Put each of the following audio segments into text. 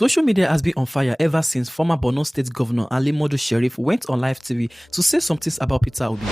Social media has been on fire ever since former Borno State Governor Modu Sheriff went on live TV to say some things about Peter Obi.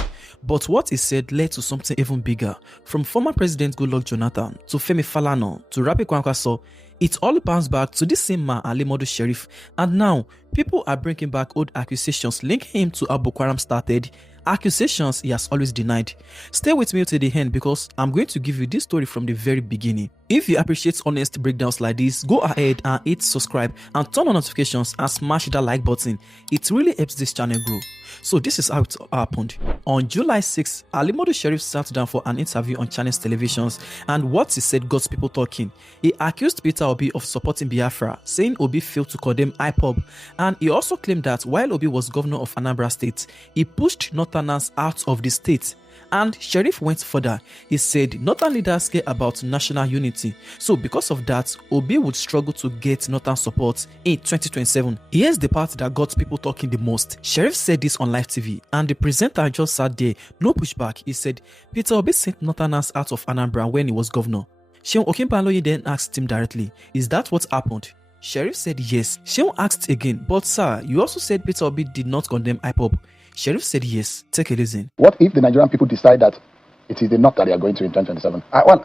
But what he said led to something even bigger. From former President Goodluck Jonathan to Femi Falana to Rabiu Kwankwaso, it all bounced back to this same man, Modu Sheriff, and now people are bringing back old accusations linking him to how Boko Haram started, accusations he has always denied. Stay with me till the end because I'm going to give you this story from the very beginning. If you appreciate honest breakdowns like this, go ahead and hit subscribe and turn on notifications and smash that like button. It really helps this channel grow. So this is how it happened. On July 6, Modu Sheriff sat down for an interview on Channels televisions, and what he said got people talking. He accused Peter Obi of supporting Biafra, saying Obi failed to condemn IPOB, and he also claimed that while Obi was governor of Anambra State, he pushed Northerners out of the state. And Sheriff went further. He said Northern leaders care about national unity, so because of that, Obi would struggle to get Northern support in 2027. Here's the part that got people talking the most. Sheriff said this on live TV, and the presenter just sat there, no pushback. He said Peter Obi sent Northerners out of Anambra when he was governor. Sheon Okinbaloye then asked him directly, is that what happened? Sheriff said yes. Sheon asked again, but sir, you also said Peter Obi did not condemn IPOB. Sheriff said yes. Take a listen. What if the Nigerian people decide that it is the North that they are going to in 2027? Well,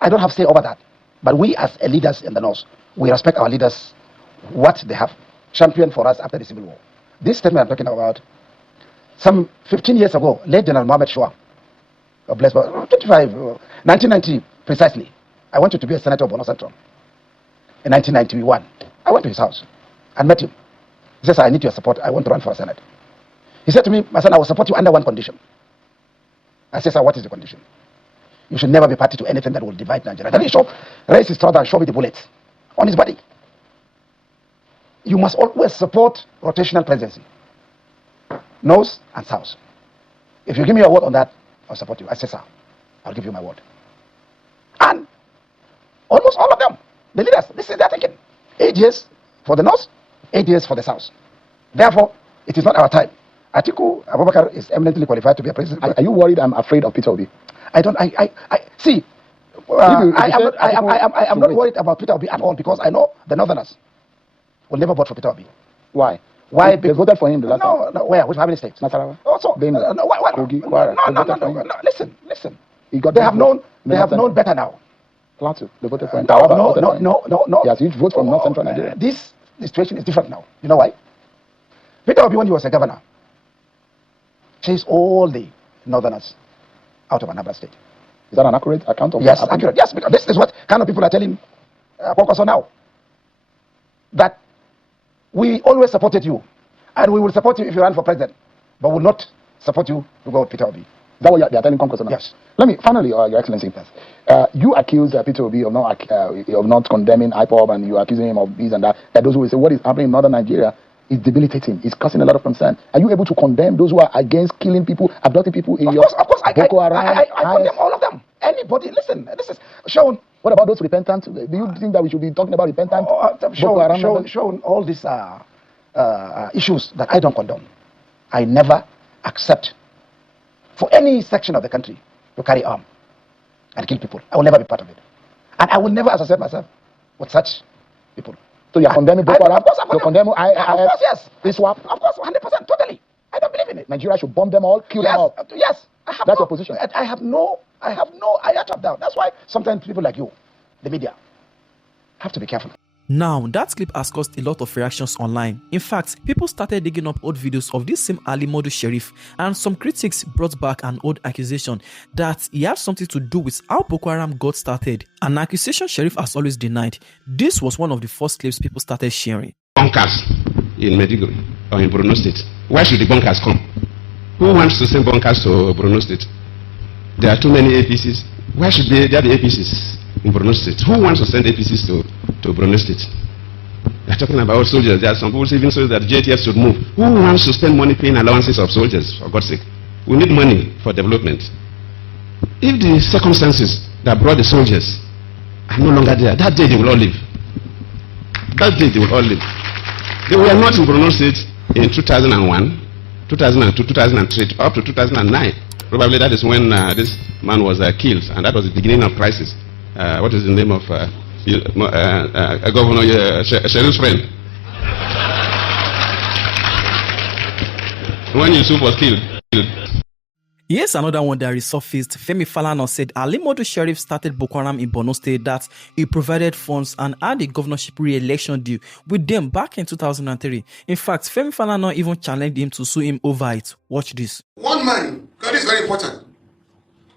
I don't have say over that. But we as leaders in the North, we respect our leaders, what they have championed for us after the Civil War. This statement I'm talking about, some 15 years ago, late General Mohammed Shua, blessed by 1990 precisely, I wanted to be a senator of Borno Central. In 1991, I went to his house and met him. He says, I need your support. I want to run for a Senate. He said to me, my son, I will support you under one condition. I said, sir, what is the condition? You should never be party to anything that will divide Nigeria. Then he raised his throat and showed me the bullets on his body. You must always support rotational presidency, North and South. If you give me your word on that, I'll support you. I said, sir, I'll give you my word. And almost all of them, the leaders, this is their thinking. 8 years for the North, 8 years for the South. Therefore, it is not our time. Atiku Abubakar is eminently qualified to be a president. Are you worried I'm afraid of Peter Obi? I see. I am not worried about Peter Obi at all because I know the Northerners will never vote for Peter Obi. Why? Why? They voted for him the last time. No. Where? Which how many states? Nasarawa. Also, no. Listen. They have known better now. Plateau. They voted for him. No. Yes, you vote for North Central Nigeria. This situation is different now. You know why? Peter Obi, when he was a governor, chased all the Northerners out of Anambra State. Is that an accurate account of Yes, accurate. Yes, because this is what kind of people are telling Kwankwaso now. That we always supported you, and we will support you if you run for president, but will not support you to go with Peter Obi. Is that what they are telling Kwankwaso now? Yes. Let me, finally, Your Excellency, you accuse Peter Obi of not condemning IPOB, and you accusing him of this and that. That those who will say what is happening in Northern Nigeria is debilitating. It's causing a lot of concern. Are you able to condemn those who are against killing people, abducting people in your Of course. Boko Haram? I condemn all of them. Anybody, listen, this is shown. What about those repentant? Do you think that we should be talking about repentant? Shown all these issues that I don't condone. I never accept for any section of the country to carry arm and kill people. I will never be part of it. And I will never associate myself with such people. So you are condemning Boko Haram? Of course, you condemn of course, yes. ISWAP? Of course, 100%, totally. I don't believe in it. Nigeria should bomb them all, kill them all. Yes. That's your position. I have no iota of doubt. That's why sometimes people like you, the media, have to be careful. Now, that clip has caused a lot of reactions online. In fact, people started digging up old videos of this same Modu Sheriff, and some critics brought back an old accusation that he had something to do with how Boko Haram got started, an accusation Sheriff has always denied. This was one of the first clips people started sharing. Bunkers in Mediguri or in Borno State. Why should the bunkers come? Who wants to send bunkers to Borno State? There are too many APCs. Why should there be APCs in Borno State? Who wants to send APCs to Borno State? They're talking about soldiers. There are some people even saying that JTF should move. Who wants to spend money paying allowances of soldiers, for God's sake? We need money for development. If the circumstances that brought the soldiers are no longer there, that day they will all leave. That day they will all leave. They were not in Borno State in 2001, 2002, 2003, up to 2009. Probably that is when this man was killed, and that was the beginning of crisis. What is the name of Governor Sheriff's friend. When Yusuf was killed. Here's another one that resurfaced. Femi Falana said Ali Modu Sheriff started Boko Haram in Borno State, that he provided funds and had a governorship re-election deal with them back in 2003. In fact, Femi Falana even challenged him to sue him over it. Watch this. One man, God is very important,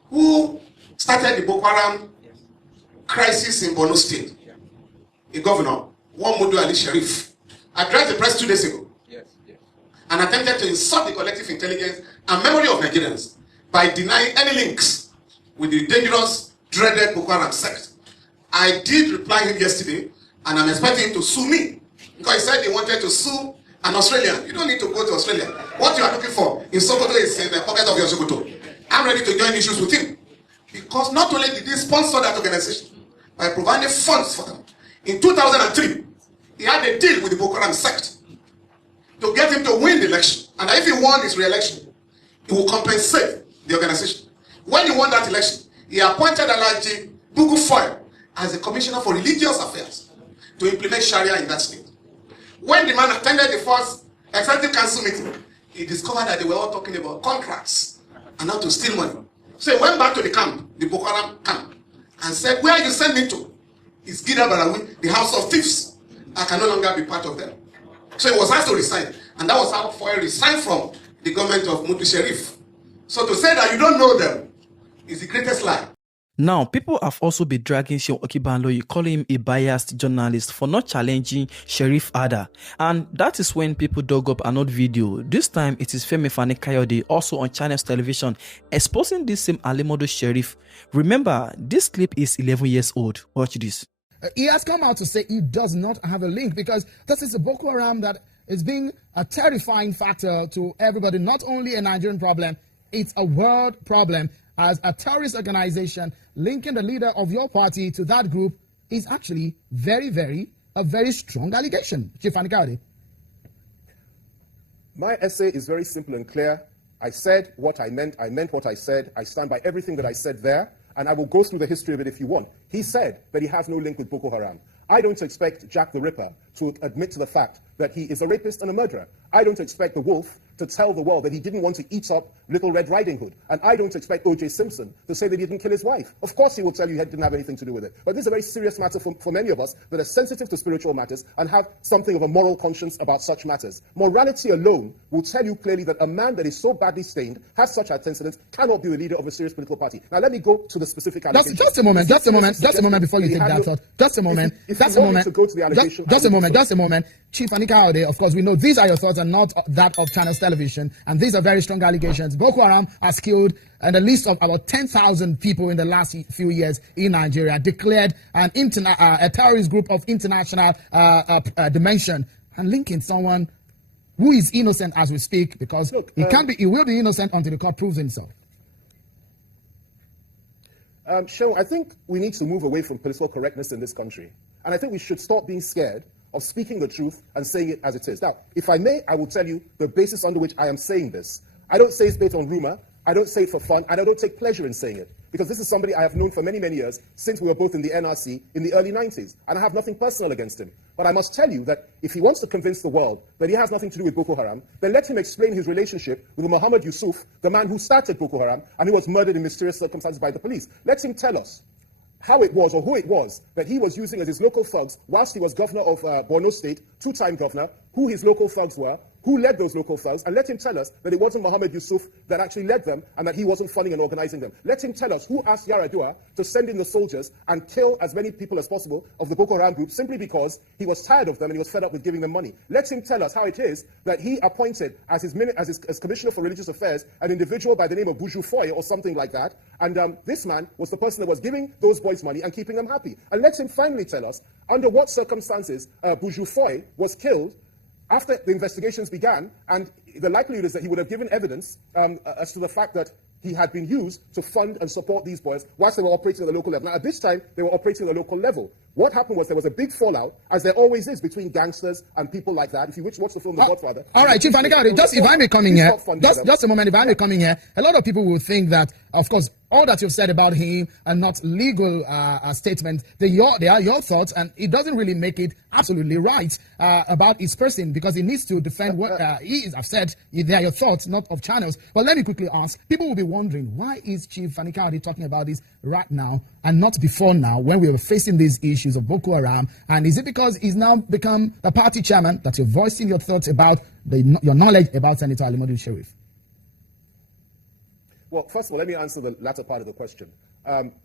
who started the Boko Haram crisis in Borno State, a governor, one Modu Sheriff, addressed the press 2 days ago and attempted to insult the collective intelligence and memory of Nigerians by denying any links with the dangerous, dreaded Boko Haram sect. I did reply him yesterday, and I'm expecting him to sue me, because he said he wanted to sue an Australian. You don't need to go to Australia. What you are looking for in Sokoto is in the pocket of your Sokoto. I'm ready to join issues with him, because not only did he sponsor that organization by providing funds for them, in 2003, he had a deal with the Boko Haram sect to get him to win the election. And if he won his re-election, he will compensate the organization. When he won that election, he appointed Alhaji Bugu Foyle as the Commissioner for Religious Affairs to implement Sharia in that state. When the man attended the first Executive Council meeting, he discovered that they were all talking about contracts and how to steal money. So he went back to the camp, the Boko Haram camp, and said, "Where you send me to is Gida Barawi, the house of thieves. I can no longer be part of them." So he was asked to resign, and that was how Foyle resigned from the government of Modu Sheriff. So to say that you don't know them is the greatest lie. Now, people have also been dragging Seun Okinbaloye, calling him a biased journalist for not challenging Sheriff Ada. And that is when people dug up another video. This time, it is Femi Fani-Kayode, also on Channels Television, exposing this same Ali Modu Sheriff. Remember, this clip is 11 years old. Watch this. He has come out to say he does not have a link, because this is a Boko Haram that is being a terrifying factor to everybody, not only a Nigerian problem, it's a world problem. As a terrorist organization, linking the leader of your party to that group is actually a very strong allegation. Chief Fani-Kayode. My essay is very simple and clear. I said what I meant what I said. I stand by everything that I said there, and I will go through the history of it if you want. He said that he has no link with Boko Haram. I don't expect Jack the Ripper to admit to the fact that he is a rapist and a murderer. I don't expect the wolf to tell the world that he didn't want to eat up Little Red Riding Hood. And I don't expect O.J. Simpson to say that he didn't kill his wife. Of course he will tell you he didn't have anything to do with it. But this is a very serious matter for many of us that are sensitive to spiritual matters and have something of a moral conscience about such matters. Morality alone will tell you clearly that a man that is so badly stained, has such antecedents, cannot be the leader of a serious political party. Now let me go to the specific allegations. Just a moment before you take that thought. Just a moment. Chief Fani-Kayode, of course, we know these are your thoughts and not that of Channels Television, and these are very strong allegations. Boko Haram has killed at least of about 10,000 people in the last few years in Nigeria, declared a terrorist group of international dimension, and linking someone who is innocent as we speak, because he will be innocent until the court proves himself. Sean, I think we need to move away from political correctness in this country, and I think we should stop being scared of speaking the truth and saying it as it is. Now, if I may, I will tell you the basis under which I am saying this. I don't say it's based on rumor, I don't say it for fun, and I don't take pleasure in saying it, because this is somebody I have known for many, many years, since we were both in the NRC in the early 90s, and I have nothing personal against him. But I must tell you that if he wants to convince the world that he has nothing to do with Boko Haram, then let him explain his relationship with Muhammad Yusuf, the man who started Boko Haram and who was murdered in mysterious circumstances by the police. Let him tell us how it was, or who it was, that he was using as his local thugs whilst he was governor of Borno State, two-time governor, who his local thugs were, who led those local thugs, and let him tell us that it wasn't Muhammad Yusuf that actually led them and that he wasn't funding and organizing them. Let him tell us who asked Yaradua to send in the soldiers and kill as many people as possible of the Boko Haram group simply because he was tired of them and he was fed up with giving them money. Let him tell us how it is that he appointed as his Commissioner for Religious Affairs an individual by the name of Buju Foy or something like that, and this man was the person that was giving those boys money and keeping them happy. And let him finally tell us under what circumstances Buju Foy was killed after the investigations began, and the likelihood is that he would have given evidence as to the fact that he had been used to fund and support these boys whilst they were operating at the local level. Now, at this time, they were operating at the local level. What happened was there was a big fallout, as there always is between gangsters and people like that. If you watch the film The Godfather. All right, Chief Fani-Kayode, just if I may come in here, just a moment, if I may come in here, a lot of people will think that, of course, all that you've said about him are not legal statements. They are your thoughts, and it doesn't really make it absolutely right about his person, because he needs to defend what he is. I've said they are your thoughts, not of channels. But let me quickly ask, people will be wondering, why is Chief Fani Kaode talking about this right now and not before now, when we were facing these issues of Boko Haram? And is it because he's now become the party chairman that you're voicing your thoughts about your knowledge about Senator Modu Sheriff? Well, first of all, let me answer the latter part of the question.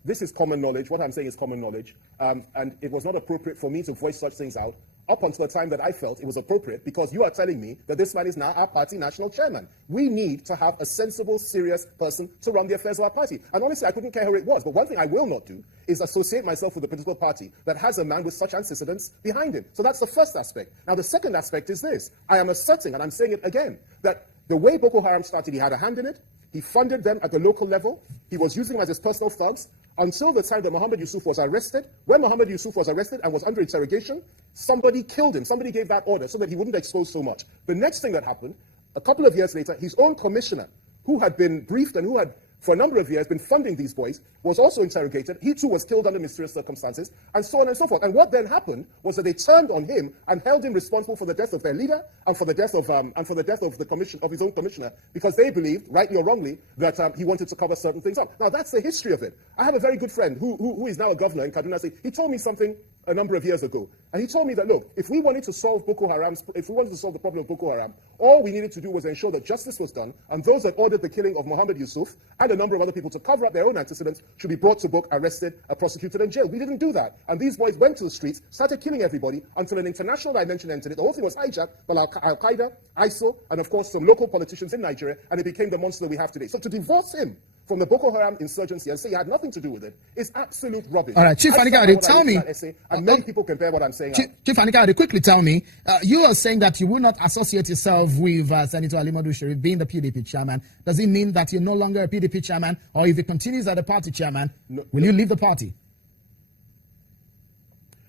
This is common knowledge. What I'm saying is common knowledge. And it was not appropriate for me to voice such things out up until the time that I felt it was appropriate, because you are telling me that this man is now our party national chairman. We need to have a sensible, serious person to run the affairs of our party. And honestly, I couldn't care who it was. But one thing I will not do is associate myself with a political party that has a man with such antecedents behind him. So that's the first aspect. Now, the second aspect is this. I am asserting, and I'm saying it again, that the way Boko Haram started, he had a hand in it. He funded them at the local level. He was using them as his personal thugs until the time that Mohammed Yusuf was arrested. When Mohammed Yusuf was arrested and was under interrogation, somebody killed him. Somebody gave that order so that he wouldn't expose so much. The next thing that happened, a couple of years later, his own commissioner, who had been briefed and who had for a number of years been funding these boys, was also interrogated. He too was killed under mysterious circumstances, and so on and so forth. And what then happened was that they turned on him and held him responsible for the death of their leader and for the death of the his own commissioner, because they believed, rightly or wrongly, that he wanted to cover certain things up. Now that's the history of it. I have a very good friend who is now a governor in Kaduna State. He told me something a number of years ago, and he told me that, look, if we wanted to solve the problem of Boko Haram, all we needed to do was ensure that justice was done, and those that ordered the killing of Mohammed Yusuf and a number of other people to cover up their own antecedents should be brought to book, arrested, prosecuted, and jailed. We didn't do that, and these boys went to the streets, started killing everybody until an international dimension entered it. The whole thing was hijacked by Al-Qaeda, ISIL, and of course some local politicians in Nigeria, and it became the monster that we have today. So to divorce him from the Boko Haram insurgency and say he had nothing to do with it is absolute rubbish. All right, Chief Fani Kaode, tell me. And many people compare what I'm saying. Chief Fani Kaode, quickly tell me, you are saying that you will not associate yourself with Senator Modu Sheriff being the PDP chairman. Does it mean that you're no longer a PDP chairman, or if he continues as the party chairman, will you leave the party?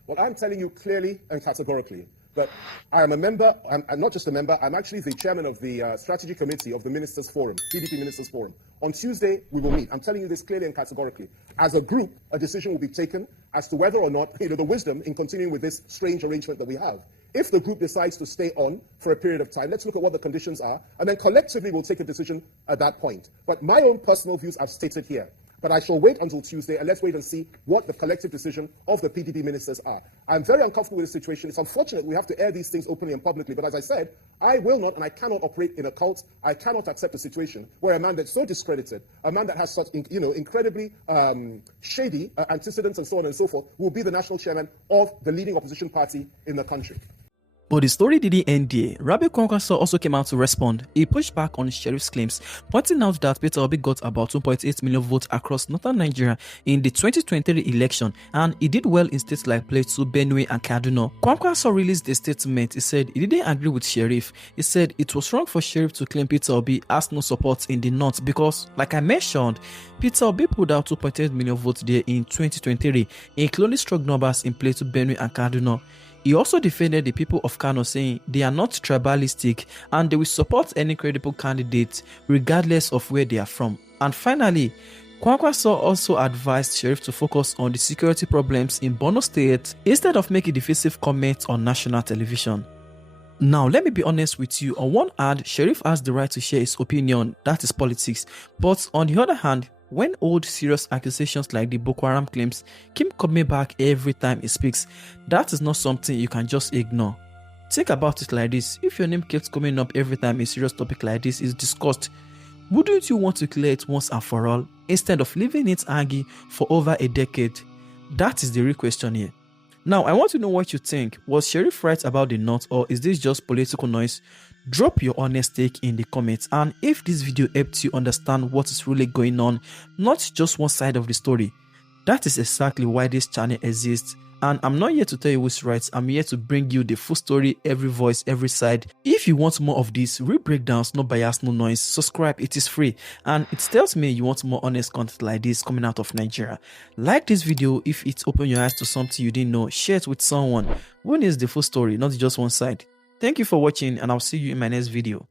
Well, I'm telling you clearly and categorically that I am a member, I'm not just a member, I'm actually the chairman of the strategy committee of the Ministers' Forum, PDP Ministers' Forum. On Tuesday, we will meet. I'm telling you this clearly and categorically. As a group, a decision will be taken as to whether or not, the wisdom in continuing with this strange arrangement that we have. If the group decides to stay on for a period of time, let's look at what the conditions are, and then collectively we'll take a decision at that point. But my own personal views I've stated here. But I shall wait until Tuesday, and let's wait and see what the collective decision of the PDP ministers are. I'm very uncomfortable with the situation. It's unfortunate we have to air these things openly and publicly, but as I said, I will not and I cannot operate in a cult. I cannot accept a situation where a man that's so discredited, a man that has such incredibly shady antecedents and so on and so forth, will be the national chairman of the leading opposition party in the country. But the story didn't end there. Rabiu Kwankwaso also came out to respond. He pushed back on Sheriff's claims, pointing out that Peter Obi got about 2.8 million votes across northern Nigeria in the 2023 election, and he did well in states like Plateau, Benue, and Kaduna. Kwankwaso released a statement. He said he didn't agree with Sheriff. He said it was wrong for Sheriff to claim Peter Obi has no support in the north because, like I mentioned, Peter Obi pulled out 2.8 million votes there in 2023, including strong numbers in Plateau, Benue, and Kaduna. He also defended the people of Kano, saying they are not tribalistic and they will support any credible candidate regardless of where they are from. And finally, Kwankwaso also advised Sheriff to focus on the security problems in Borno State instead of making divisive comments on national television. Now, let me be honest with you. On one hand, Sheriff has the right to share his opinion, that is politics. But on the other hand, when old serious accusations like the Boko Haram claims keep coming back every time he speaks, that is not something you can just ignore. Think about it like this: if your name keeps coming up every time a serious topic like this is discussed, wouldn't you want to clear it once and for all instead of leaving it hanging for over a decade? That is the real question here. Now, I want to know what you think. Was Sheriff right about the North, or is this just political noise? Drop your honest take in the comments, and if this video helped you understand what is really going on, not just one side of the story, that is exactly why this channel exists. And I'm not here to tell you who's right, I'm here to bring you the full story, every voice, every side. If you want more of this, real breakdowns, no bias, no noise, subscribe, it is free. And it tells me you want more honest content like this coming out of Nigeria. Like this video if it opened your eyes to something you didn't know. Share it with someone who needs the full story, not just one side. Thank you for watching, and I'll see you in my next video.